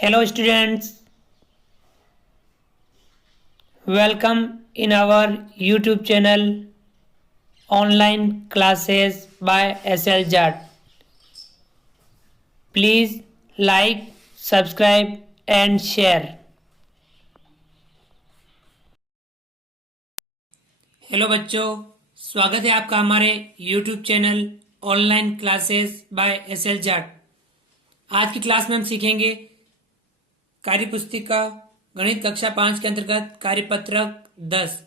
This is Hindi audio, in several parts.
Hello students, welcome in our YouTube channel online classes by SL Jat. Please like, subscribe and share. Hello बच्चों, स्वागत है आपका हमारे YouTube channel online classes bye SL Jat. आज की क्लास में हम सीखेंगे कार्य पुस्तिका गणित कक्षा 5 के अंतर्गत कार्यपत्रक 10।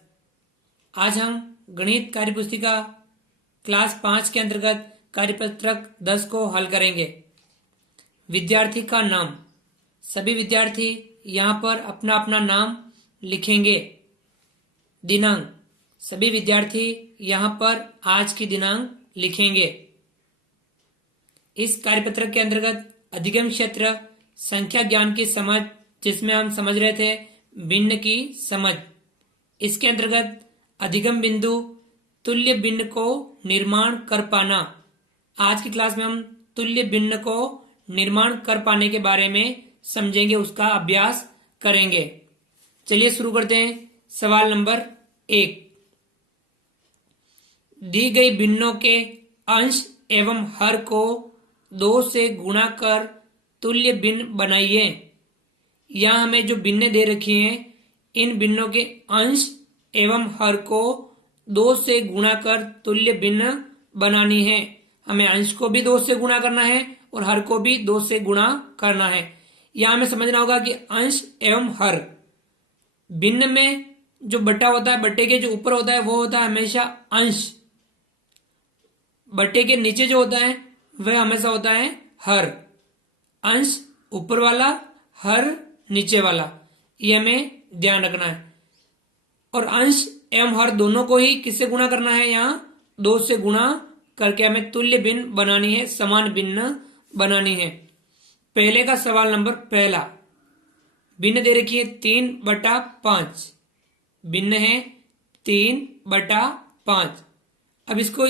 आज हम गणित कार्य पुस्तिका क्लास 5 के अंतर्गत कार्यपत्रक 10 को हल करेंगे। विद्यार्थी का नाम, सभी विद्यार्थी यहाँ पर अपना अपना नाम लिखेंगे। दिनांक, सभी विद्यार्थी यहाँ पर आज की दिनांक लिखेंगे। इस कार्यपत्रक के अंतर्गत अधिगम क्षेत्र संख्या ज्ञान की समझ, जिसमें हम समझ रहे थे भिन्न की समझ, इसके अंतर्गत अधिगम बिंदु तुल्य भिन्न को निर्माण कर पाना। आज की क्लास में हम तुल्य भिन्न को निर्माण कर पाने के बारे में समझेंगे, उसका अभ्यास करेंगे। चलिए शुरू करते हैं। सवाल नंबर 1, दी गई भिन्नों के अंश एवं हर को 2 से गुणा कर तुल्य भिन्न बनाइए। यहां हमें जो भिन्न दे रखी हैं, इन भिन्नों के अंश एवं हर को 2 से गुणा कर तुल्य भिन्न बनानी है। हमें अंश को भी 2 से गुणा करना है और हर को भी 2 से गुणा करना है। यहां हमें समझना होगा कि अंश एवं हर, भिन्न में जो बटा होता है, बट्टे के जो ऊपर होता है वो होता है हमेशा अंश, बट्टे के नीचे जो होता है वह हमेशा होता है हर। अंश ऊपर वाला, हर नीचे वाला, ये हमें ध्यान रखना है। और अंश एवं हर दोनों को ही किससे गुणा करना है, यहाँ 2 से गुणा करके हमें तुल्य भिन्न बनानी है, समान भिन्न बनानी है। पहले का सवाल नंबर पहला, भिन्न दे रखी है 3/5, भिन्न है 3/5। अब इसको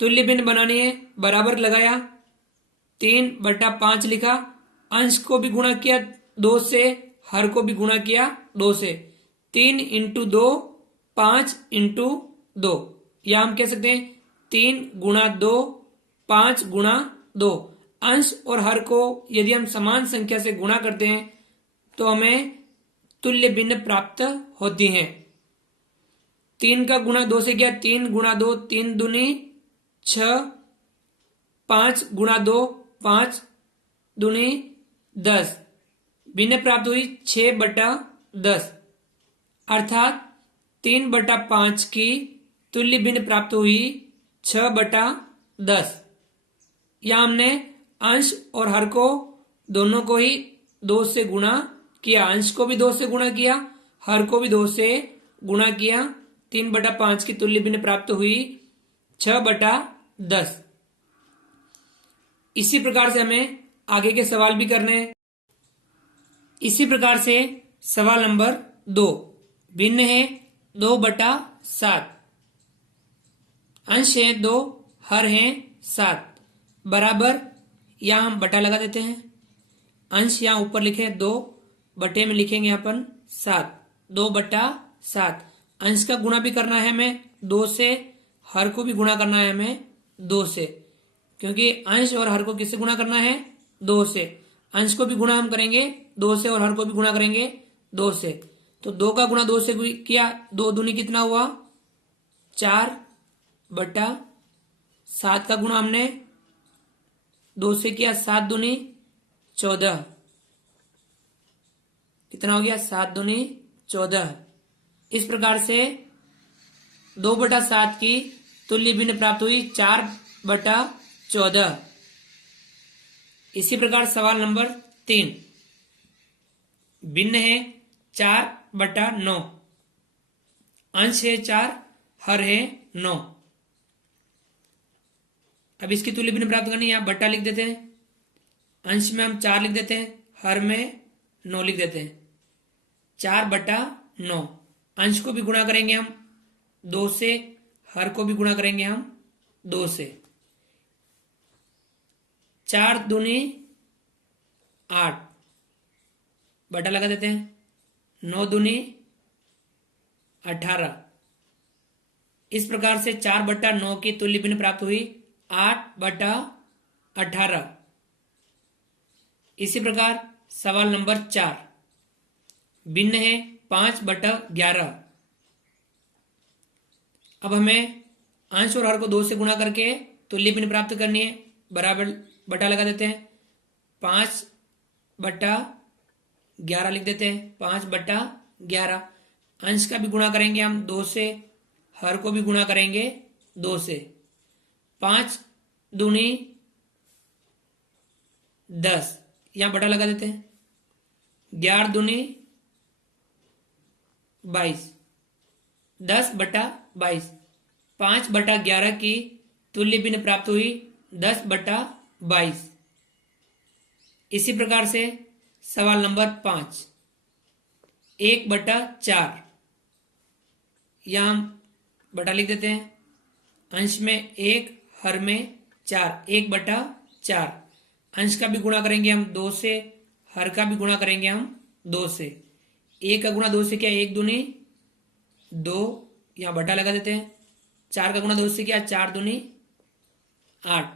तुल्य भिन्न बनानी है, बराबर लगाया, 3/5 लिखा, अंश को भी गुणा किया 2 से, हर को भी गुणा किया 2 से। 3 × 2 5 × 2, या हम कह सकते हैं 3 × 2 5 × 2। अंश और हर को यदि हम समान संख्या से गुणा करते हैं तो हमें तुल्य भिन्न प्राप्त होती हैं। 3 का गुणा 2 से किया, 3 × 2 3 दूनी 6, 5 × 2 5 दूनी 10, भिन्न प्राप्त हुई 6/10, अर्थात 3/5 की तुल्य भिन्न प्राप्त हुई 6/10। यहां हमने अंश और हर को दोनों को ही 2 से गुणा किया, अंश को भी 2 से गुणा किया, हर को भी 2 से गुणा किया, 3/5 की तुल्य भिन्न प्राप्त हुई 6/10। इसी प्रकार से हमें आगे के सवाल भी करने हैं। इसी प्रकार से सवाल नंबर 2, भिन्न है 2/7, अंश है 2, हर है 7, बराबर, यहां हम बटा लगा देते हैं। अंश यहां ऊपर लिखे 2, बटे में लिखेंगे अपन 7, 2/7। अंश का गुणा भी करना है हमें 2 से, हर को भी गुणा करना है हमें 2 से, क्योंकि अंश और हर को किससे गुणा करना है, 2 से। अंश को भी गुणा हम करेंगे 2 से और हर को भी गुणा करेंगे 2 से। तो 2 का गुणा 2 से किया, 2 दूनी कितना हुआ 4/7 का गुणा हमने 2 से किया, 7 दूनी 14, कितना हो गया 7 दूनी 14। इस प्रकार से 2/7 की तुल्य भिन्न प्राप्त हुई 4/14। इसी प्रकार सवाल नंबर 3, भिन्न है 4/9, अंश है 4, हर है 9। अब इसकी तुल्य भिन्न प्राप्त करनी, यहां बट्टा लिख देते हैं, अंश में हम 4 लिख देते हैं, हर में 9 लिख देते हैं। 4/9, अंश को भी गुणा करेंगे हम 2 से, हर को भी गुणा करेंगे हम 2 से। 4 दूनी 8, बटा लगा देते हैं। 9 दूनी 18। इस प्रकार से 4/9 की तुल्य भिन्न प्राप्त हुई 8/18। इसी प्रकार सवाल नंबर 4 भिन्न है 5/11। अब हमें अंश और हर को 2 से गुणा करके तुल्य भिन्न प्राप्त करनी है। बराबर बटा लगा देते हैं। 5/11 लिख देते हैं। 5/11। अंश का भी गुणा करेंगे हम 2 से, हर को भी गुणा करेंगे 2 से। 5 दूनी 10, यहां बटा लगा देते हैं। 11 दूनी 22, 10/22। 5/11 की तुल्य भिन्न प्राप्त हुई 10/22। इसी प्रकार से सवाल नंबर 5 1/4, यहां बटा लिख देते हैं। अंश में 1, हर में 4, 1/4। अंश का भी गुणा करेंगे हम 2 से, हर का भी गुणा करेंगे हम 2 से। 1 का गुणा 2 से किया 1 दूनी 2, यहां बटा लगा देते हैं। 4 का गुणा 2 से किया 4 दूनी 8।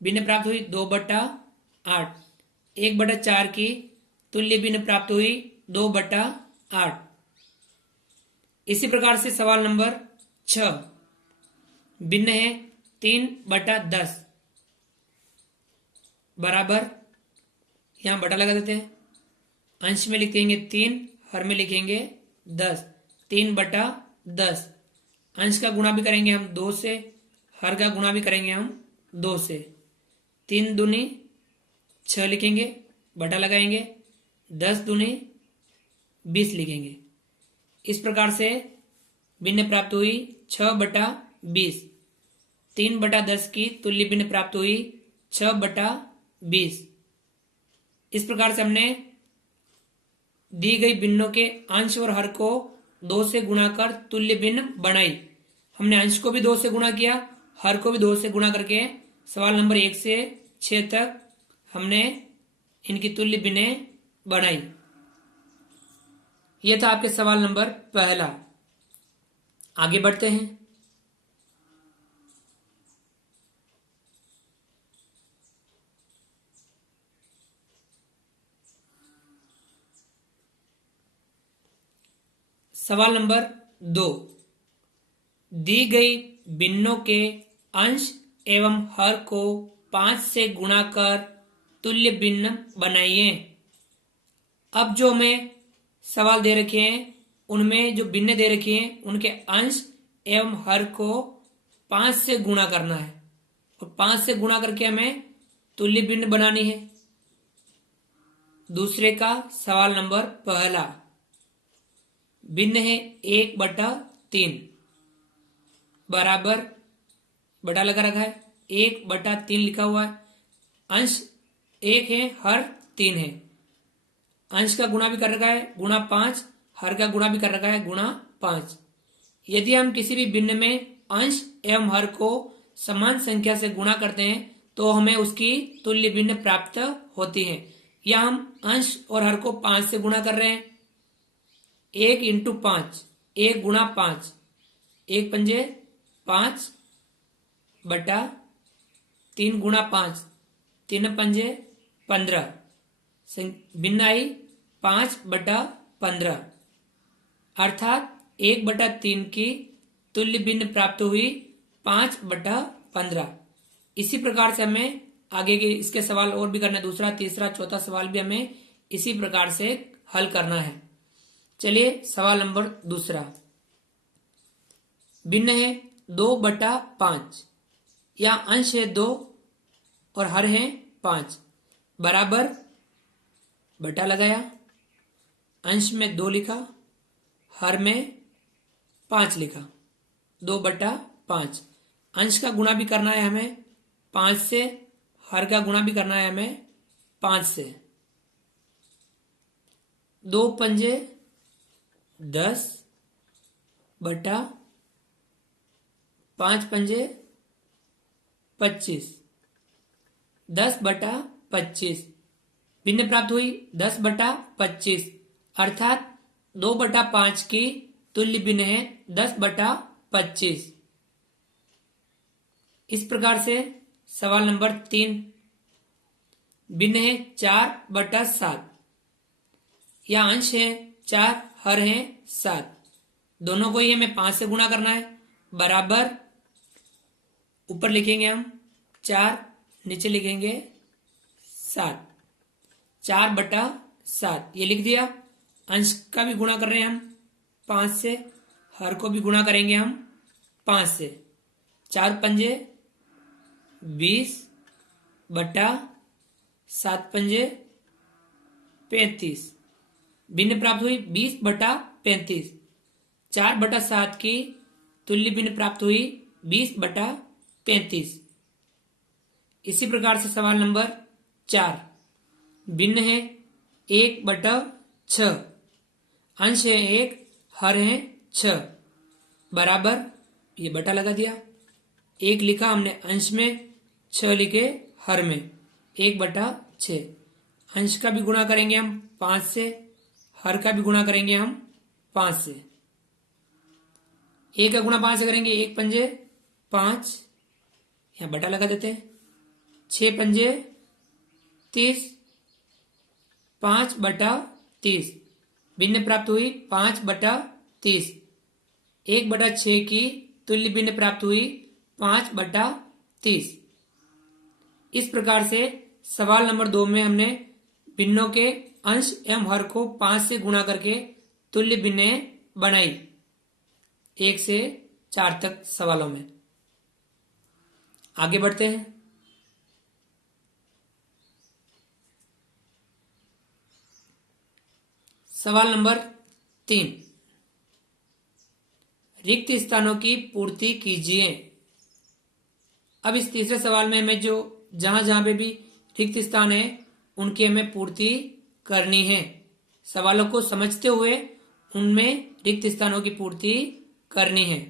भिन्न प्राप्त हुई 2/8। 1/4 की तुल्य भिन्न प्राप्त हुई 2/8। इसी प्रकार से सवाल नंबर 6 भिन्न है 3/10। बराबर यहां बटा लगा देते हैं। अंश में लिखेंगे 3, हर में लिखेंगे 10। 3/10। अंश का गुणा भी करेंगे हम 2 से, हर का गुणा भी करेंगे हम 2 से। 3 दूनी 6 लिखेंगे, बटा लगाएंगे। 10 दूनी 20 लिखेंगे। इस प्रकार से भिन्न प्राप्त हुई 6/20। 3/10 की तुल्य भिन्न प्राप्त हुई 6/20। इस प्रकार से हमने दी गई भिन्नों के अंश और हर को 2 से गुणा कर तुल्य भिन्न बनाई। हमने अंश को भी 2 से गुणा किया, हर को भी 2 से गुणा करके सवाल नंबर 1 से 6 तक हमने इनकी तुल्य भिन्न बनाई। यह था आपके सवाल नंबर पहला। आगे बढ़ते हैं। सवाल नंबर 2 दी गई भिन्नों के अंश एवं हर को 5 से गुणा कर तुल्य भिन्न बनाइए। अब जो हमें सवाल दे रखे हैं उनमें जो भिन्न दे रखे हैं उनके अंश एवं हर को 5 से गुणा करना है और 5 से गुणा करके हमें तुल्य भिन्न बनानी है। दूसरे का सवाल नंबर पहला भिन्न है 1/3। बराबर बटा लगा रखा है। 1/3 लिखा हुआ है। अंश 1 है, हर 3 है। अंश का गुणा भी कर रखा है गुणा 5, हर का गुणा भी कर रखा है गुणा 5। यदि हम किसी भी भिन्न में अंश एवं हर को समान संख्या से गुणा करते हैं तो हमें उसकी तुल्य भिन्न प्राप्त होती है। या हम अंश और हर को 5 से गुणा कर रहे हैं। 1 × 5, 1 गुणा 5, 1 पंजे 5 बटा 3 गुणा 5, 3 पंजे 15। भिन्न आई 5/15। अर्थात 1/3 की तुल्य भिन्न प्राप्त हुई 5/15। इसी प्रकार से हमें आगे के इसके सवाल और भी करना है। दूसरा, तीसरा, चौथा सवाल भी हमें इसी प्रकार से हल करना है। चलिए सवाल नंबर दूसरा भिन्न है 2/5। या अंश है 2 और हर है 5। बराबर बटा लगाया। अंश में 2 लिखा, हर में 5 लिखा। 2/5। अंश का गुणा भी करना है हमें 5 से, हर का गुणा भी करना है हमें 5 से। 2 पंजे 10 बटा 5 पंजे 25। 10/25। भिन्न प्राप्त हुई 10/25 अर्थात 2/5 की तुल्य भिन्न है 10/25। इस प्रकार से सवाल नंबर 3 भिन्न है 4/7 या अंश है 4 हर है 7 दोनों को ही हमें 5 से गुणा करना है बराबर ऊपर लिखेंगे हम 4 नीचे लिखेंगे 7 4/7 ये लिख दिया। अंश का भी गुणा कर रहे हैं हम 5 से हर को भी गुणा करेंगे हम 5 से 4 पंजे 20/7 पंजे 35 भिन्न प्राप्त हुई 20/35 4/7 की तुल्य भिन्न प्राप्त हुई 20/35। इसी प्रकार से सवाल नंबर 4 भिन्न है 1/6 अंश है 1 हर है 6 बराबर ये बटा लगा दिया 1 लिखा हमने अंश में 6 लिखे हर में 1/6 अंश का भी गुणा करेंगे हम 5 से हर का भी गुणा करेंगे हम 5 से 1 का गुणा 5 से करेंगे 1 पंजे 5 यहां बटा लगा देते हैं 6 पंजे 30 5/30 भिन्न प्राप्त हुई 5/30 1/6 की तुल्य भिन्न प्राप्त हुई 5/30। इस प्रकार से सवाल नंबर 2 में हमने भिन्नों के अंश एवं हर को 5 से गुणा करके तुल्य भिन्न बनाई 1 से 4 तक सवालों में। आगे बढ़ते हैं। सवाल नंबर 3 रिक्त स्थानों की पूर्ति कीजिए। अब इस तीसरे सवाल में हमें जो जहां जहां पे भी रिक्त स्थान है उनकी हमें पूर्ति करनी है। सवालों को समझते हुए उनमें रिक्त स्थानों की पूर्ति करनी है।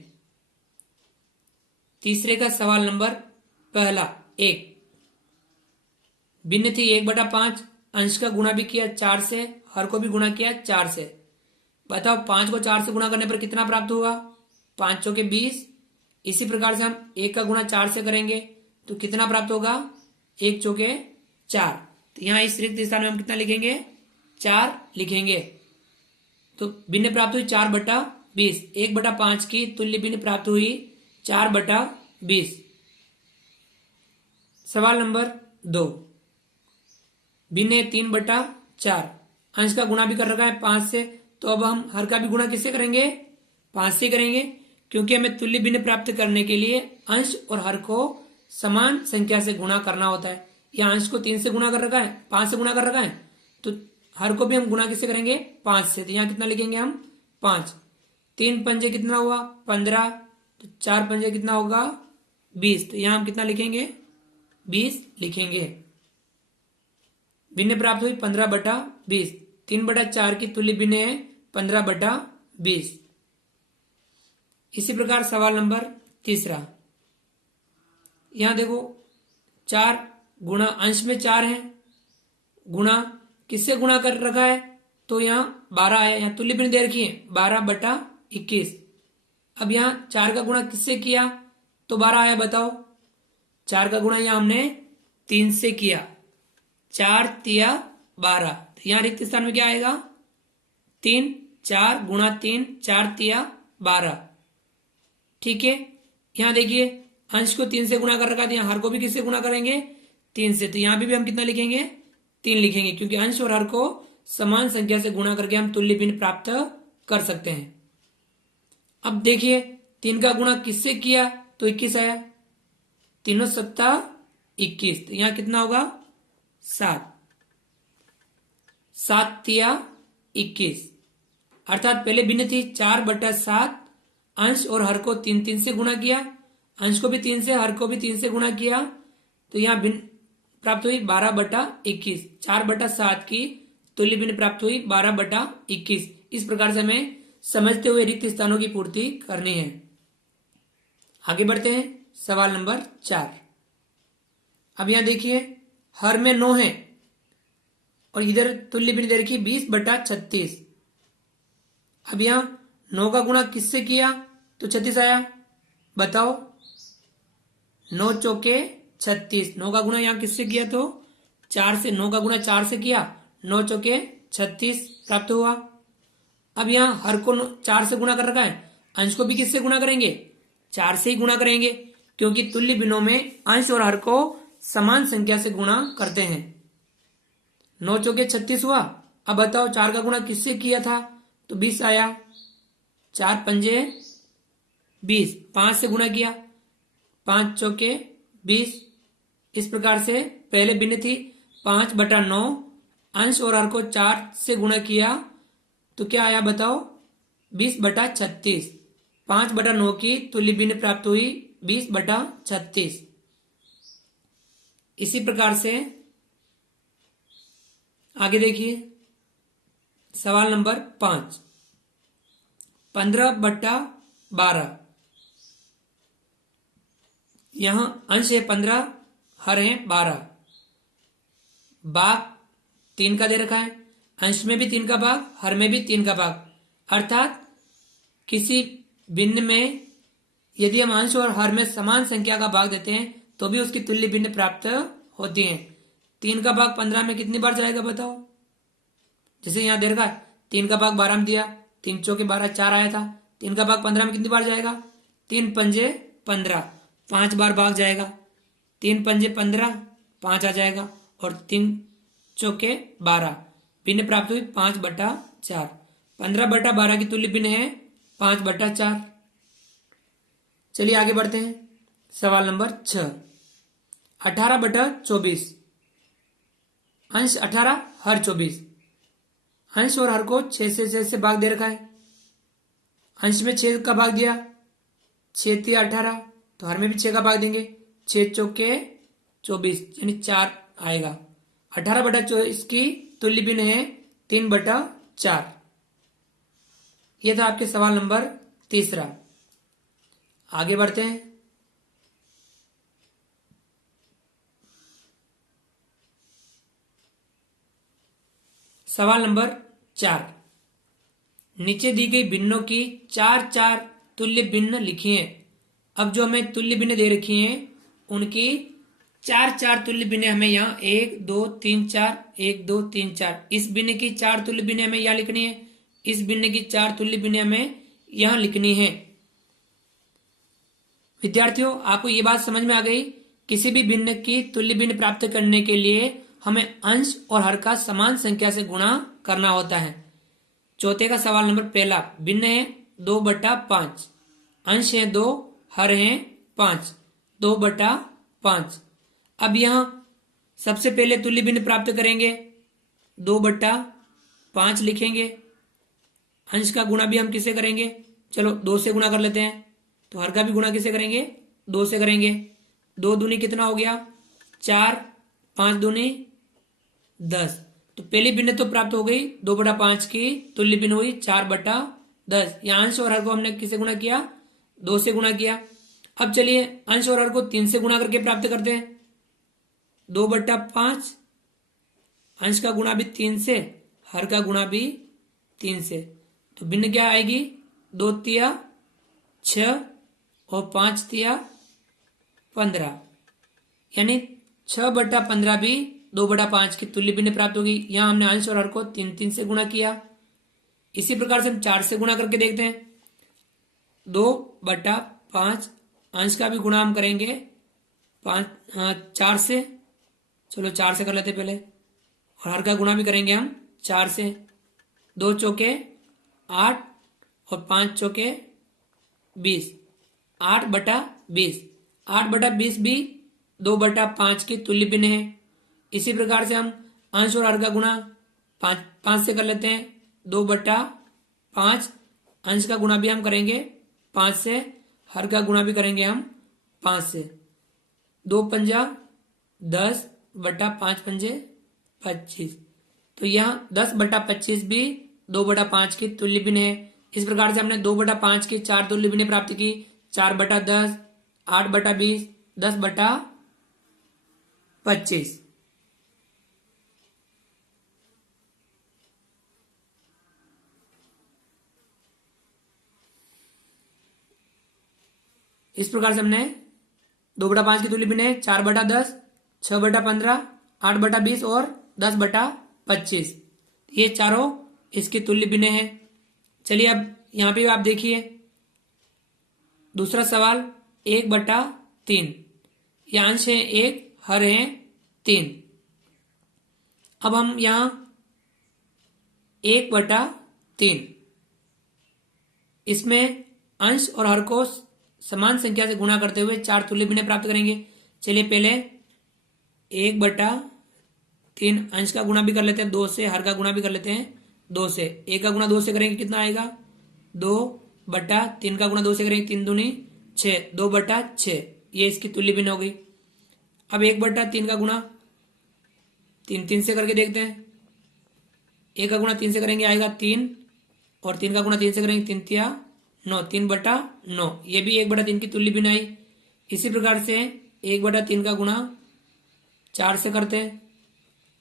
तीसरे का सवाल नंबर पहला 1 भिन्न थी 1/5 अंश का गुणा भी किया 4 से हर को भी गुणा किया 4 से। बताओ 5 को 4 से गुणा करने पर कितना प्राप्त होगा 5 चौके 20। इसी प्रकार से हम 1 का गुणा 4 से करेंगे तो कितना प्राप्त होगा 1 चौके 4। तो यहां इस रिक्त स्थान में हम कितना लिखेंगे 4 लिखेंगे। तो भिन्न प्राप्त हुई 4/20 1/5 की तुल्य भिन्न प्राप्त हुई 4/20। सवाल नंबर 2 भिन्न है 3/4 अंश का गुणा भी कर रखा है 5 से तो अब हम हर का भी गुणा किससे करेंगे 5 से करेंगे क्योंकि हमें तुल्य भिन्न प्राप्त करने के लिए अंश और हर को समान संख्या से गुणा करना होता है। यहाँ अंश को 3 से गुणा कर रखा है 5 से गुणा कर रखा है तो हर को भी हम गुणा किससे करेंगे 5 से। तो यहाँ कितना लिखेंगे हम 5 3 पंजे कितना हुआ 15 तो 4 पंजे कितना होगा 20 तो यहाँ हम कितना लिखेंगे 20 लिखेंगे। भिन्न प्राप्त हुई 15/20 3/4 की तुल्य भिन्न है 15/20। इसी प्रकार सवाल नंबर तीसरा यहां देखो 4 गुणा अंश में 4 है गुणा किससे गुणा कर रखा है तो यहाँ 12 है यहाँ तुल्य भिन्न दे रखी है 12/21। अब यहाँ 4 का गुणा किससे किया तो 12 आया। बताओ 4 का गुणा यहाँ हमने 3 से किया 4 तिया 12 तो यहाँ रिक्त स्थान में क्या आएगा 3 4 गुणा 3 4 तिया 12। ठीक है यहाँ देखिए अंश को 3 से गुणा कर रखा था यहाँ हर को भी किससे गुणा करेंगे 3 से। तो यहाँ भी हम कितना लिखेंगे 3 लिखेंगे क्योंकि अंश और हर को समान संख्या से गुणा करके हम तुल्य भिन्न प्राप्त कर सकते हैं। अब देखिए 3 का गुणा किससे किया तो 21 आया 3 7 21 तो यहाँ कितना होगा 7 7 तिया 21 अर्थात पहले भिन्न थी 4/7 अंश और हर को 3 से गुणा किया अंश को भी 3 से हर को भी 3 से गुणा किया तो यहाँ भिन्न प्राप्त हुई 12/21 4/7 की तुल्य भिन्न प्राप्त हुई 12/21। इस प्रकार से हमें समझते हुए रिक्त स्थानों की पूर्ति करनी है। आगे बढ़ते हैं सवाल नंबर 4। अब यहां देखिए हर में 9 है और इधर तुल्य भिन्न दे रखी 20/36। अब यहां 9 का गुणा किससे किया तो 36 आया, बताओ। 9 चौके 36, 9 का गुणा यहां किससे किया तो 4 से, 9 का गुणा 4 से किया, 9 चौके 36 प्राप्त हुआ। अब यहां हर को 4 से गुणा कर रखा है, अंश को भी किससे गुणा करेंगे, 4 से ही गुणा करेंगे, क्योंकि तुल्य भिन्नों में अंश और हर को समान संख्या से गुणा करते हैं। 9 चौके 36 हुआ। अब बताओ 4 का गुणा किससे किया था तो 20 आया, 4 पंजे 20, 5 से गुणा किया, 5 चौके 20। इस प्रकार से पहले भिन्न थी 5/9, अंश और हर को 4 से गुणा किया तो क्या आया बताओ 20/36। 5/9 की तुल्य भिन्न प्राप्त हुई 20/36। इसी प्रकार से आगे देखिए सवाल नंबर 5, 15/12। यहां अंश है 15, हर है 12, भाग 3 का दे रखा है, अंश में भी 3 का भाग, हर में भी 3 का भाग। अर्थात किसी भिन्न में यदि हम अंश और हर में समान संख्या का भाग देते हैं तो भी उसकी तुल्य भिन्न प्राप्त होती है। 3 का भाग 15 में कितनी बार जाएगा बताओ, जैसे यहां दे रखा है 3 का भाग 12 में दिया, 3 चौके 12, 4 आया था। 3 का भाग 15 में कितनी बार जाएगा, 3 पंजे 15, 5 बार भाग जाएगा, 3 पंजे 15, 5 आ जाएगा, और 3 चौके 12, भिन्न प्राप्त हुई 5/4। 15/12 की तुल्य भिन्न है 5/4। चलिए आगे बढ़ते हैं। सवाल नंबर 6, 18/24। अंश 18, हर 24। अंश और हर को 6 से भाग दे रखा है। अंश में 6 का भाग दिया, 6 तिया 18, तो हर में भी 6 का भाग देंगे, 6 चौके 24 यानी 4 आएगा। 18/24 की तुल्य भिन्न है 3/4। यह था आपके सवाल नंबर 3। आगे बढ़ते हैं। सवाल नंबर 4, नीचे दी गई भिन्नों की 4 तुल्य भिन्न लिखिए। अब जो हमें तुल्य भिन्न दे रखी हैं उनकी 4 तुल्य भिन्न हमें यहाँ 1 2 3 4, 1 2 3 4, इस भिन्न की 4 तुल्य भिन्न हमें यहाँ लिखनी है, इस भिन्न की 4 तुल्य भिन्न हमें यहाँ लिखनी है। विद्यार्थियों आपको ये बात समझ में आ गई, किसी भी भिन्न की तुल्य भिन्न प्राप्त करने के लिए हमें अंश और हर का समान संख्या से गुणा करना होता है। चौथे का सवाल नंबर पहला, भिन्न है 2/5, अंश है 2, हर है 5, 2/5। अब यहां सबसे पहले तुल्य भिन्न प्राप्त करेंगे, 2/5 लिखेंगे। अंश का गुणा भी हम किसे करेंगे, चलो 2 से गुणा कर लेते हैं, तो हर का भी गुणा किसे करेंगे, 2 से करेंगे। 2 दूनी कितना हो गया 4, 5 दूनी 10, तो पहली भिन्न तो प्राप्त हो गई। 2/5 की तुल्य भिन्न हुई 4/10। यहाँ अंश और हर को हमने किसे गुणा किया, 2 से गुणा किया। अब चलिए अंश और हर को 3 से गुणा करके प्राप्त करते हैं। 2/5, अंश का गुणा भी 3 से, हर का गुणा भी 3 से, तो भिन्न क्या आएगी 2 तिया 6 और 5 तिया 15, यानी 6/15 भी 2/5 की तुल्य भिन्न प्राप्त होगी। यहां हमने अंश और हर को 3 से गुणा किया। इसी प्रकार से हम 4 से गुणा करके देखते हैं। 2/5, अंश का भी गुणा हम करेंगे 4 से, चलो 4 से कर लेते पहले, और हर का गुणा भी करेंगे हम 4 से। 2 चौके 8 और 5 चौके 20, 8/20। 8/20 भी 2/5 की तुल्य भिन्न है। इसी प्रकार से हम अंश और हर का गुणा 5 से कर लेते हैं। 2/5, अंश का गुणा भी हम करेंगे 5 से, हर का गुणा भी करेंगे हम 5 से। 2 पंजा 10 बटा 5 पंजे 25, तो यहाँ 10/25 भी 2/5 की तुल्य भिन्न है। इस प्रकार से हमने 2/5 की 4 तुल्य भिन्न प्राप्त की, 4/10, 8/20, 10/25। इस प्रकार से हमने 2/5 की तुल्य भिन्न है 4/10, 6/15, 8/20 और 10/25। ये चारों इसके तुल्य भिन्न है। चलिए अब यहां पे आप देखिए दूसरा सवाल 1/3। यह अंश है 1, हर है 3। अब हम यहां 1/3 इसमें अंश और हर को समान संख्या से गुणा करते हुए 4 तुल्य भिन्न प्राप्त करेंगे। चलिए पहले 1/3 अंश का गुणा भी कर लेते हैं 2 से, हर का गुणा भी कर लेते हैं 2 से। 1 का गुणा 2 से करेंगे कितना आएगा 2/3 का गुणा 2 से करेंगे 3 दूनी 6, 2/6। ये इसकी तुल्य भिन्न हो गई। अब 1/3 का गुणा 3 से करके देखते हैं। 1 का गुणा 3 से करेंगे आएगा 3 और 3 का गुणा 3 से करेंगे 3 तिया 9, 3/9। ये भी 1/3 की तुल्य भिन्न आई। इसी प्रकार से 1/3 का गुणा 4 से करते हैं।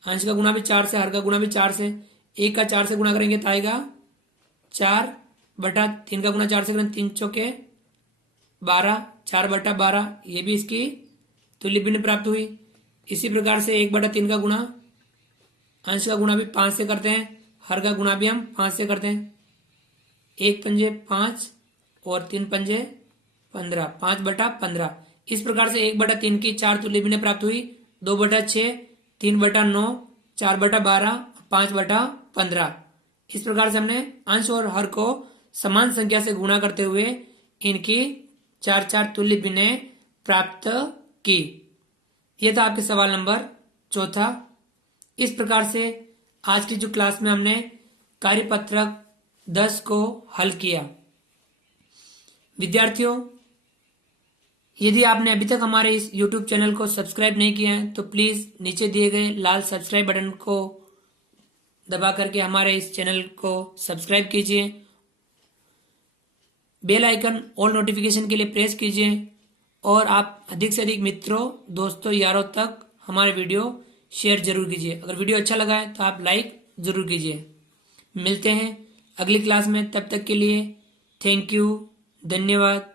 अंश का गुणा भी 4 से, हर का गुणा भी 4 से। 1 का 4 से गुणा करेंगे तो आएगा 4/3 का गुणा 4 से करेंगे 3 चौके 12, 4/12। ये भी इसकी तुल्य भिन्न प्राप्त हुई। इसी प्रकार से 1/3 का गुणा अंश का गुणा भी 5 से करते हैं, हर का गुणा भी हम 5 से करते हैं। 1 पंजे 5 और 3 पंजे 15, 5/15। इस प्रकार से 1/3 की 4 तुल्य भिन्न प्राप्त हुई। 2/6, 3/9, 4/12, 5/15। इस प्रकार से हमने अंश और हर को समान संख्या से गुणा करते हुए इनकी 4 तुल्य भिन्न प्राप्त की। यह था आपके सवाल नंबर 4। इस प्रकार से आज की जो क्लास में हमने कार्यपत्रक 10 को हल किया। विद्यार्थियों, यदि आपने अभी तक हमारे इस YouTube चैनल को सब्सक्राइब नहीं किया है तो प्लीज नीचे दिए गए लाल सब्सक्राइब बटन को दबा करके हमारे इस चैनल को सब्सक्राइब कीजिए। बेल आइकन ऑल नोटिफिकेशन के लिए प्रेस कीजिए और आप अधिक से अधिक मित्रों, दोस्तों, यारों तक हमारे वीडियो शेयर जरूर कीजिए। अगर वीडियो अच्छा लगा है तो आप लाइक जरूर कीजिए। मिलते हैं अगली क्लास में, तब तक के लिए थैंक यू, धन्यवाद।